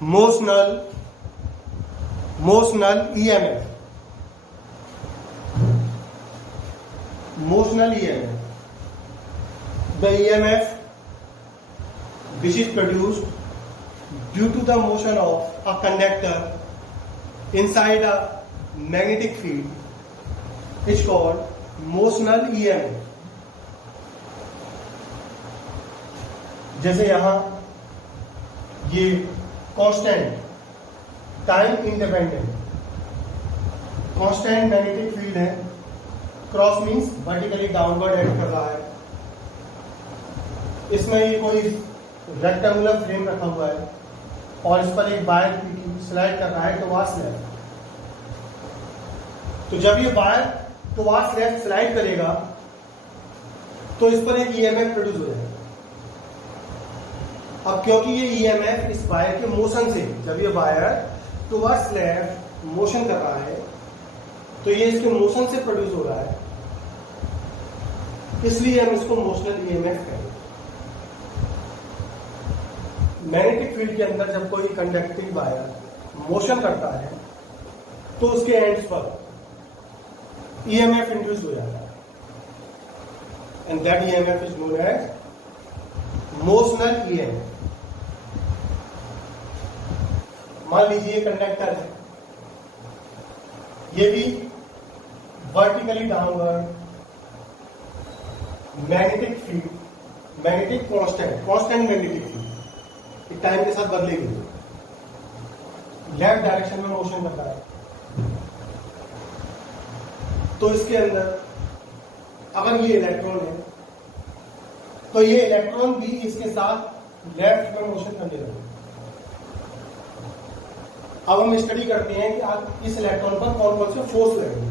motional EMF. Motional EMF. The EMF which is produced due to the motion of a conductor inside a magnetic field is called motional EMF. जैसे यहां ये constant time independent constant magnetic field है, cross means vertically downward act कर रहा है। इसमें ये कोई रेक्टेंगुलर फ्रेम रखा हुआ है और इस पर एक वायर स्लाइड कर रहा है टुवार्ड्स लेफ्ट। तो जब ये वायर टुवार्ड्स लेफ्ट स्लाइड करेगा तो इस पर एक ईएमएफ प्रोड्यूस हो जाएगा। अब क्योंकि ये ईएमएफ इस वायर के मोशन से, जब ये वायर टुवर्ड्स लेफ्ट मोशन कर रहा है तो ये इसके मोशन से प्रोड्यूस हो रहा है, इसलिए हम इसको मोशनल ईएमएफ कहेंगे। मैग्नेटिक फील्ड के अंदर जब कोई कंडक्टिंग वायर मोशन करता है तो उसके एंड्स पर ईएमएफ इंड्यूस हो जाता है, and that EMF is known as motional EMF. मान लीजिए कंडक्टर है, ये भी vertically downward magnetic field, magnetic constant magnetic field time के साथ बदलेगी, लेफ्ट डायरेक्शन में मोशन करता है। तो इसके अंदर अगर ये इलेक्ट्रॉन है तो ये इलेक्ट्रॉन भी इसके साथ लेफ्ट में मोशन करने लगेगा। अब हम स्टडी करते हैं कि आप इस इलेक्ट्रॉन पर कौन कौन से फोर्स लगेंगे।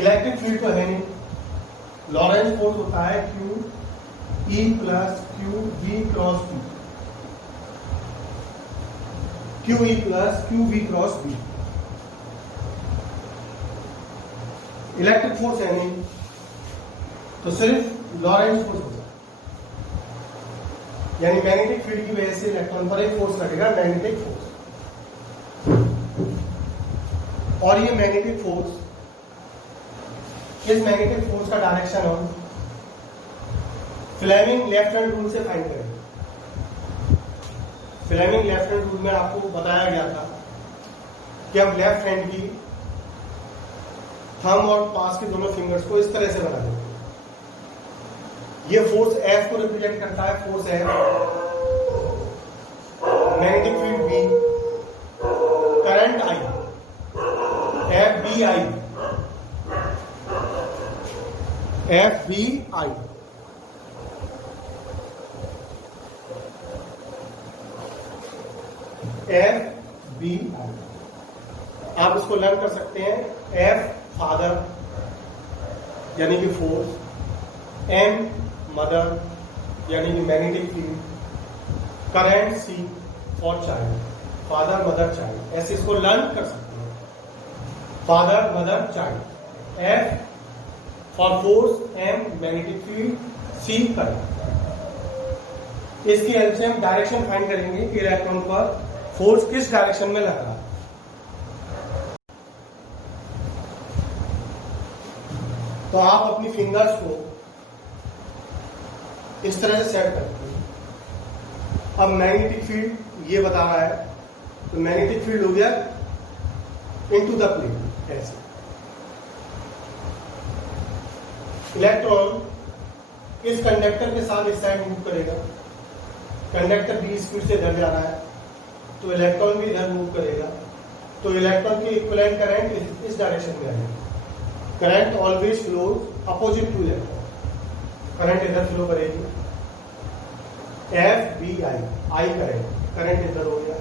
इलेक्ट्रिक फील्ड तो है नहीं, लॉरेंस फोर्स होता है Q E plus Q V cross B, Q E plus Q V cross B। Electric force है नहीं तो सिर्फ लॉरेंस फोर्स होता है, यानी मैग्नेटिक फील्ड की वजह से इलेक्ट्रॉन पर एक फोर्स लगेगा, मैग्नेटिक फोर्स। और ये मैग्नेटिक फोर्स, इस मैग्नेटिक फोर्स का डायरेक्शन हम फ्लेमिंग लेफ्ट हैंड रूल से फाइंड करेंगे। फ्लेमिंग लेफ्ट हैंड रूल में आपको बताया गया था कि हम लेफ्ट हैंड की थंब और पास के दोनों फिंगर्स को इस तरह से बना देंगे। ये फोर्स F को रिप्रेजेंट करता है, force F, magnetic field B, current I, FBI, FBI। FBI आप इसको लर्न कर सकते हैं। F फादर यानी कि फोर्स, M मदर यानी कि magnetic field, current C for child, father mother child, ऐसे इसको लर्न कर सकते हैं। Father mother child, F for force, M magnetic field, C current. इसकी हेल्प से हम डायरेक्शन फाइंड करेंगे कि इलेक्ट्रॉन पर फोर्स किस डायरेक्शन में लग रहा है। तो आप अपनी फिंगर्स को इस तरह से सेट करते हैं। अब मैग्नेटिक फील्ड ये बता रहा है, तो मैग्नेटिक फील्ड हो गया इनटू द प्लेन, ऐसे। इलेक्ट्रॉन इस कंडक्टर के साथ इस साइड मूव करेगा, कंडक्टर भी स्पीड से इधर जा रहा है तो इलेक्ट्रॉन भी इधर मूव करेगा, तो इलेक्ट्रॉन की इक्विवेलेंट करंट इस डायरेक्शन में आएगा। Current always flows opposite two electron, current इधर फ्लो करेगी, FBI, I करंट इधर हो गया,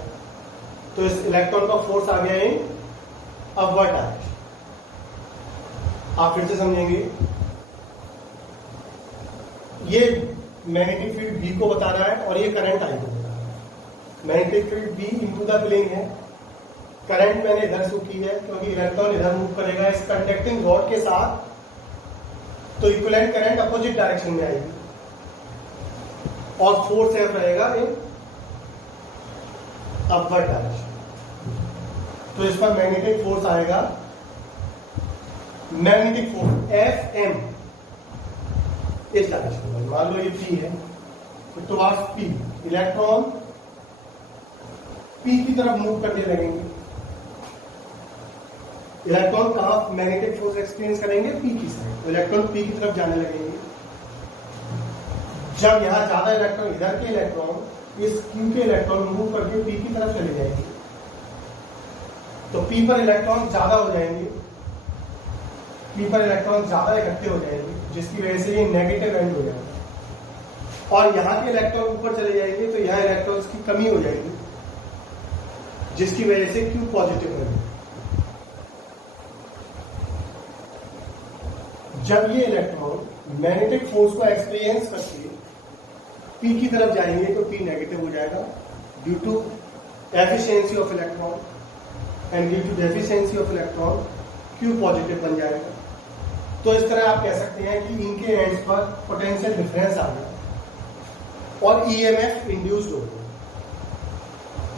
तो इस इलेक्ट्रॉन का फोर्स आ गया इन अपवर्ड डायरेक्शन। आप फिर से समझेंगे, ये मैग्नेटिक फील्ड B को बता रहा है और ये करंट I को बता रहा है। Magnetic field B into the plane है, करंट मैंने इधर शो की है क्योंकि इलेक्ट्रॉन इधर मूव करेगा इस कंडक्टिंग रॉड के साथ, तो इक्विवेलेंट करंट अपोजिट डायरेक्शन में आएगी। और फोर्स एफ रहेगा इन अपवर्ड डायरेक्शन। तो इस पर मैग्नेटिक फोर्स आएगा, मैग्नेटिक फोर्स एफ एम इस डायरेक्शन में। मान लो ये पी है, तो टुवर्ड्स पी इलेक्ट्रॉन पी की तरफ मूव करने लगेंगे। इलेक्ट्रॉन कहां मैग्नेटिक फोर्स एक्सपीरियंस करेंगे? पी की साइड। तो इलेक्ट्रॉन पी की तरफ जाने लगेंगे। जब यहां ज्यादा इलेक्ट्रॉन, इधर के इलेक्ट्रॉन इस क्यू के इलेक्ट्रॉन मूव करके पी की तरफ चले जाएंगे, तो पी पर इलेक्ट्रॉन ज्यादा हो जाएंगे, पी पर इलेक्ट्रॉन ज्यादा इकट्ठे हो जाएंगे, जिसकी वजह से ये नेगेटिव एंड हो जाएगा। और यहाँ के इलेक्ट्रॉन ऊपर चले जाएंगे तो यहाँ इलेक्ट्रॉन्स की कमी हो जाएगी, जिसकी वजह से क्यू पॉजिटिव होगा। जब ये इलेक्ट्रॉन मैग्नेटिक फोर्स को एक्सपीरियंस करके पी की तरफ जाएंगे तो पी नेगेटिव हो जाएगा due to efficiency of electron, and due to deficiency of electron Q positive बन जाएगा। तो इस तरह आप कह सकते हैं कि इनके एंड्स पर पोटेंशियल डिफरेंस आ गया और ईएमएफ इंड्यूस्ड हो गया।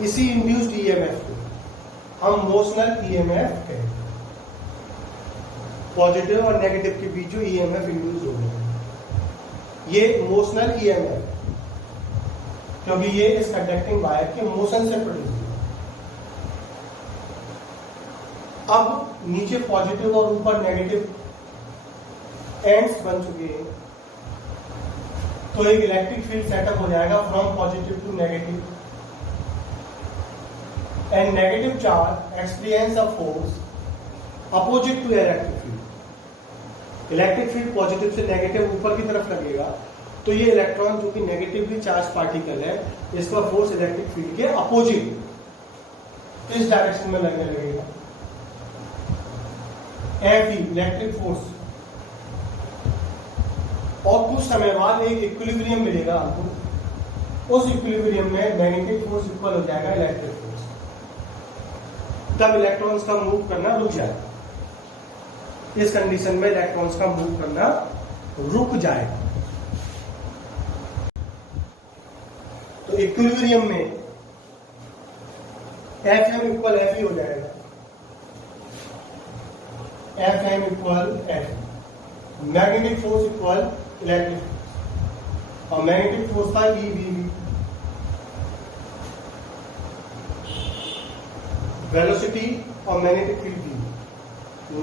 इसी इंड्यूस्ड ईएमएफ को हम मोशनल ईएमएफ कहते हैं। पॉजिटिव और नेगेटिव के बीच जो ईएमएफ इंड्यूस हो गया, ये मोशनल ईएमएफ, क्योंकि ये इस कंडक्टिंग वायर के मोशन से प्रोड्यूस हुआ। अब नीचे पॉजिटिव और ऊपर नेगेटिव एंड्स बन चुके हैं, तो एक इलेक्ट्रिक फील्ड सेटअप हो जाएगा from positive to negative, and negative charge experience a force opposite to electric field. Electric field positive से नेगेटिव ऊपर की तरफ लगेगा, तो ये इलेक्ट्रॉन जो कि नेगेटिवली चार्ज पार्टिकल है, इसका फोर्स इलेक्ट्रिक फील्ड के अपोजिट इस डायरेक्शन में लगने लगेगा। एफ इलेक्ट्रिक फोर्स, और कुछ समय बाद एक इक्विलिब्रियम मिलेगा आपको। उस इक्विलिब्रियम में मैग्नेटिक फोर्स इक्वल हो जाएगा इलेक्ट्रिक फोर्स, तब इलेक्ट्रॉन्स का मूव करना रुक जाएगा। इस कंडीशन में इलेक्ट्रॉन्स का मूव करना रुक जाएगा। तो इक्विलिब्रियम में एफ एम इक्वल एफ ही हो जाएगा। F M equal F, magnetic force equal electric force, और मैग्नेटिक फोर्स था ई वी वी। वेलोसिटी और मैग्नेटिक फील्ड भी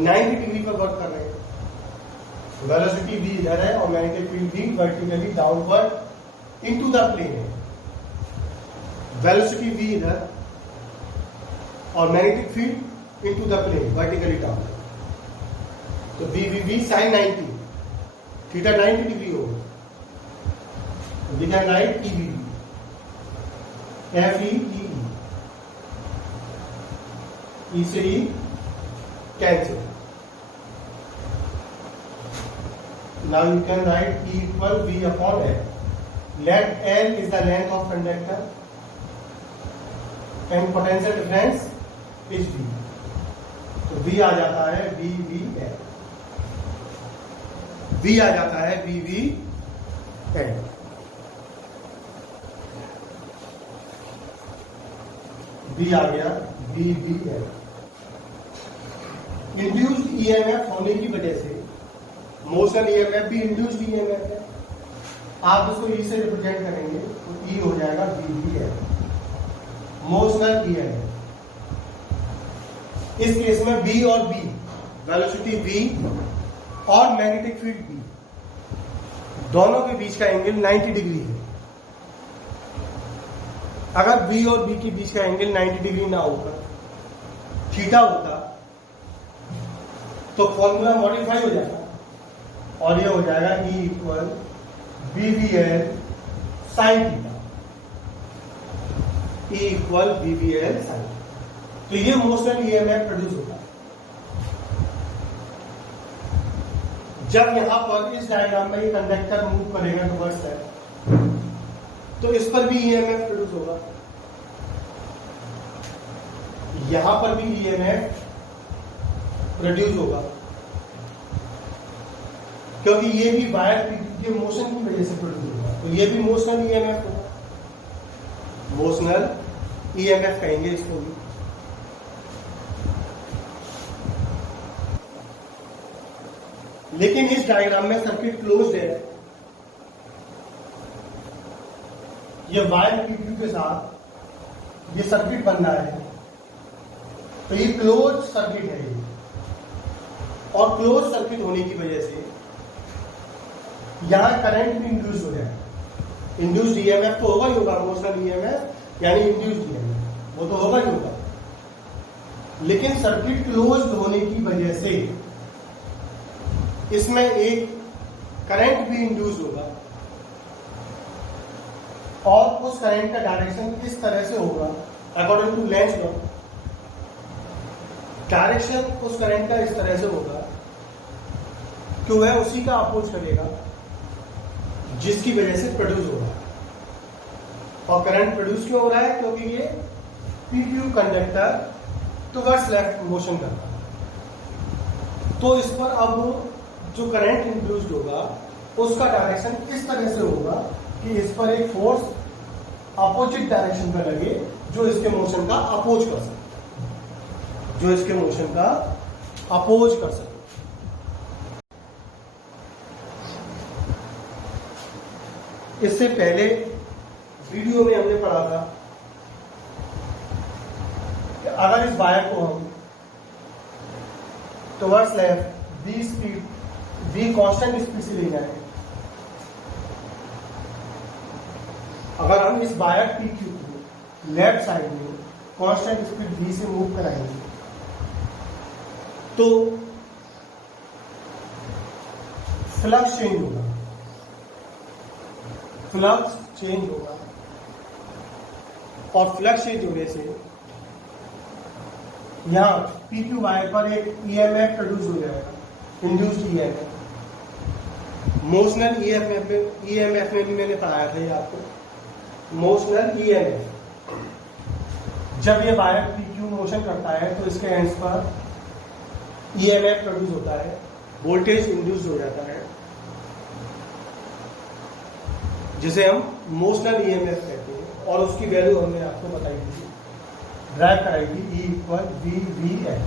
90 डिग्री पर वर्क कर रहे हैं। वेलोसिटी भी इधर है और मैग्नेटिक फील्ड भी vertically downward into the plane है। वेलोसिटी भी इधर और magnetic field into the plane vertically down. तो v v v sine 90, theta 90 degree होगा। V can write e we v, f e e e से e cancel. Now you can write E equal V upon L. Let L is the length of conductor and potential difference is V. तो V आ जाता है V V L. V आ जाता है V V L. V आ गया V V L. Induced EMF होने की वजह से मोशन ईएमएफ भी इंड्यूस्ड ईएमएफ है। आप उसको ई से रिप्रेजेंट करेंगे तो ई हो जाएगा वीवीएल, मोशनल ईएमएफ। इस केस में बी और बी, वेलोसिटी बी और मैग्नेटिक फील्ड बी, दोनों के बीच का एंगल 90 डिग्री है। अगर बी और बी के बीच का एंगल 90 डिग्री ना होकर थीटा होता तो फॉर्मूला मॉडिफाई हो जाएगा और ये हो जाएगा E equal BVL sine theta. E equal BVL sine. तो ये मोशनल ईएमएफ प्रोड्यूस होता है। जब यहां पर इस डायग्राम में ये कंडक्टर मूव करेगा टुवर्ड्स दैट, तो इस पर भी ईएमएफ प्रोड्यूस होगा, यहां पर भी ईएमएफ प्रोड्यूस होगा, क्योंकि ये भी वायर के मोशन की वजह से प्रोड्यूस होगा। तो ये भी मोशनल ईएमएफ होगा, मोशनल ईएमएफ कहेंगे इसको भी। लेकिन इस डायग्राम में सर्किट क्लोज्ड है, ये वायर पीक्यू के साथ ये सर्किट बन रहा है, तो ये क्लोज सर्किट है ये। और क्लोज सर्किट होने की वजह से यहां करंट भी इंड्यूस हो जाए। इंड्यूस्ड ईएमएफ तो होगा ही होगा, मोशनल ईएमएफ यानी इंड्यूस्ड ईएमएफ वो तो होगा ही होगा। लेकिन सर्किट क्लोज्ड होने की वजह से इसमें एक करंट भी इंड्यूस होगा, और उस करंट का डायरेक्शन किस तरह से होगा according to Lenz law. Direction उस करंट का इस तरह से होगा कि वह उसी का अपोज करेगा जिसकी वजह से प्रोड्यूस होगा। और करंट प्रोड्यूस क्यों हो रहा है? क्योंकि ये PQ conductor towards left motion करता है। तो इस पर अब जो करंट इंड्यूस्ड होगा उसका डायरेक्शन किस तरह से होगा कि इस पर एक फोर्स अपोजिट डायरेक्शन पर लगे जो इसके मोशन का अपोज कर सके, जो इसके मोशन का अपोज कर सके। इससे पहले वीडियो में हमने पढ़ा था कि अगर इस वायर को हम towards left v speed v constant speed से ले जाए, अगर हम इस वायर PQ को लेफ्ट साइड में कांस्टेंट स्पीड v से मूव कराएंगे तो फ्लक्स चेंज होगा, फ्लक्स चेंज होगा। और फ्लक्स चेंज होने से यहां PQ वायर पर एक EMF प्रोड्यूस हो जाएगा, इंड्यूस्ड EMF। मोशनल EMF में भी मैंने पढ़ाया था ये आपको। मोशनल EMF, जब ये वायर PQ मोशन करता है तो इसके एंड्स पर EMF प्रोड्यूस होता है, वोल्टेज इंड्यूस हो जाता है, जिसे हम मोशनल EMF कहते हैं। और उसकी वैल्यू हमने आपको बताई थी, ड्राइव कराई थी, E equal VVF,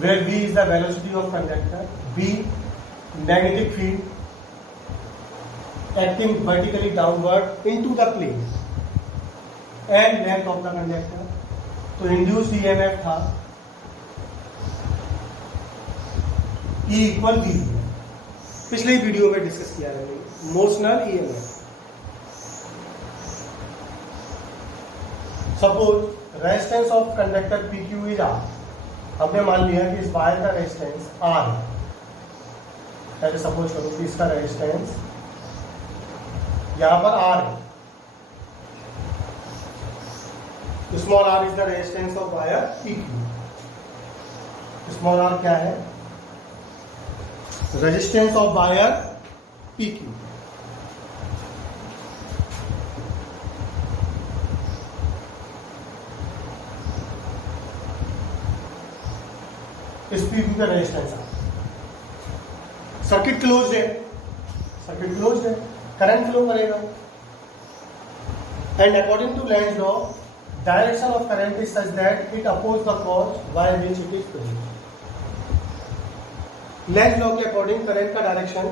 where V is the velocity of conductor, B magnetic field acting vertically downward into the plane, and length of the conductor। तो induced EMF था E इक्वल VVF, पिछले video में discuss किया है motional EMF। Suppose resistance of conductor PQ is R, हमने मान लिया कि इस वायर का रेजिस्टेंस R है। पहले सपोज करो कि इसका रेजिस्टेंस यहां पर R है, small r is the resistance of wire PQ। Small r क्या है? Resistance of wire PQ। इस PQ का रेजिस्टेंस है। सर्किट क्लोज्ड है, सर्किट क्लोज्ड है, करंट फ्लो करेगा। And according to Lenz law, direction of current is such that it oppose the cause wire which it is produced. Lenz law के according current का direction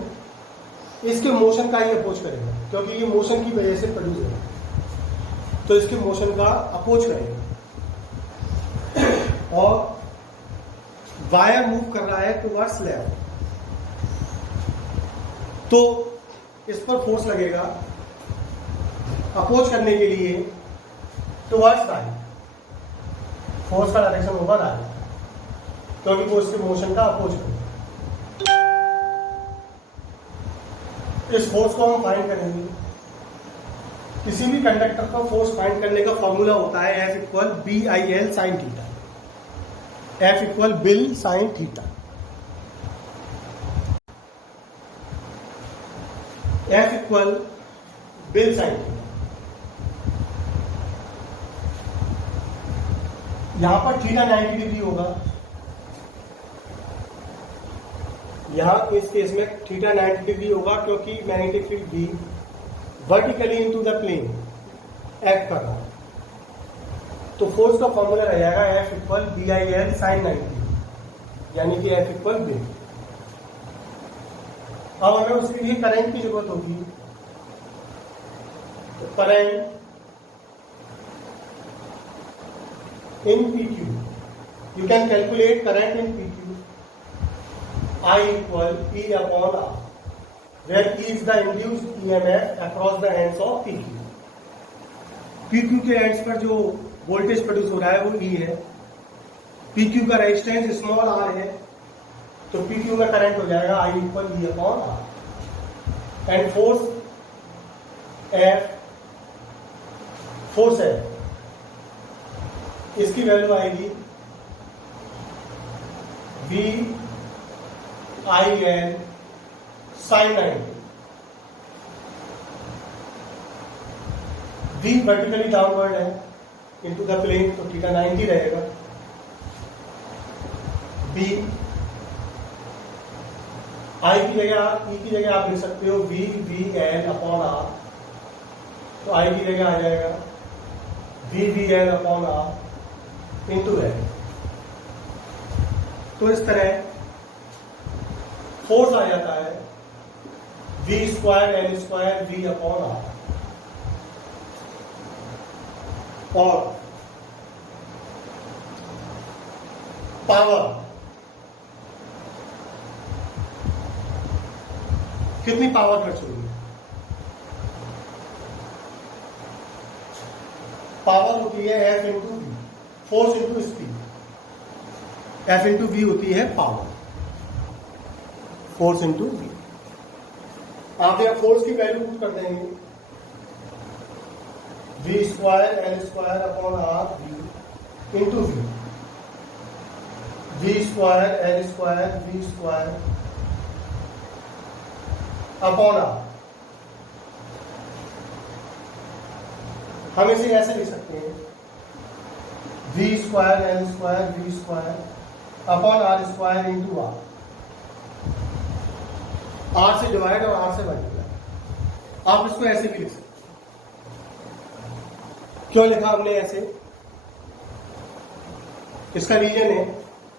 इसके motion का ही oppose करेगा, क्योंकि ये मोशन की वजह से प्रोड्यूस है, तो इसके मोशन का अपोज करेगा। और वायर मूव कर रहा है टुवर्ड्स लेफ्ट, तो इस पर फोर्स लगेगा अपोज करने के लिए टुवर्ड्स राइट। फोर्स का डायरेक्शन होगा राइट, क्योंकि वो इसके मोशन का अपोज करेगा। इस फोर्स को हम फाइंड करेंगे। किसी भी कंडक्टर का फोर्स फाइंड करने का फॉर्मूला होता है F equal BIL sine theta, F equal bill sine theta. F equal bill sine theta. यहां पर थीटा 90 डिग्री होगा, यहां इस केस में थीटा 90 डिग्री होगा, क्योंकि magnetic field B vertically into the plane act कर रहा है, तो फोर्स का फॉर्मूला रह जाएगा F इक्वल BIL sin 90, यानी कि F इक्वल B। अब हमें उसके लिए करंट की जरूरत होगी, तो current in PQ, you can calculate current in PQ, I equal P upon R, where E is the induced EMF across the ends of PQ। PQ के एंड्स पर जो वोल्टेज प्रोड्यूस हो रहा है वो E है, PQ का resistance small r है, तो PQ में करंट हो जाएगा I equal E upon R। And force F, इसकी वैल्यू आएगी VIL sin 90। V vertically downward है इनटू द प्लेन, तो थीटा 90 रहेगा। B I की जगह, E की जगह आप लिख सकते हो VVL अपॉन R, तो I की जगह आ जाएगा VVL upon R into L। तो इस तरह फोर्स आ जाता है V square L square V upon R। और पावर, कितनी पावर खर्च हुई है? पावर होती है F into V, force into speed. F into V होती है पावर, फोर्स इंटू V। आप यहाँ फोर्स की वैल्यू पुट कर देंगे V square L square upon R V into V, V square L square V square upon R। हम इसे ऐसे लिख सकते हैं V square L square V square upon R square into R। R से divide और R से multiply. आप इसको ऐसे भी लिख सकते हैं। क्यों लिखा हमने ऐसे? इसका रीजन है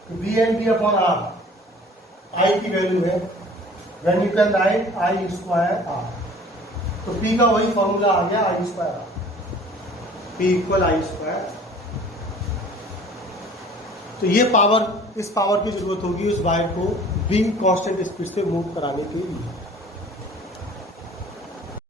कि V and B upon R I की वैल्यू है, when you can write I square R, तो P का वही फॉर्मूला आ गया I square R, P equal I square. तो ये पावर, इस पावर की जरूरत होगी उस वायर को V कांस्टेंट स्पीड से मूव कराने के लिए।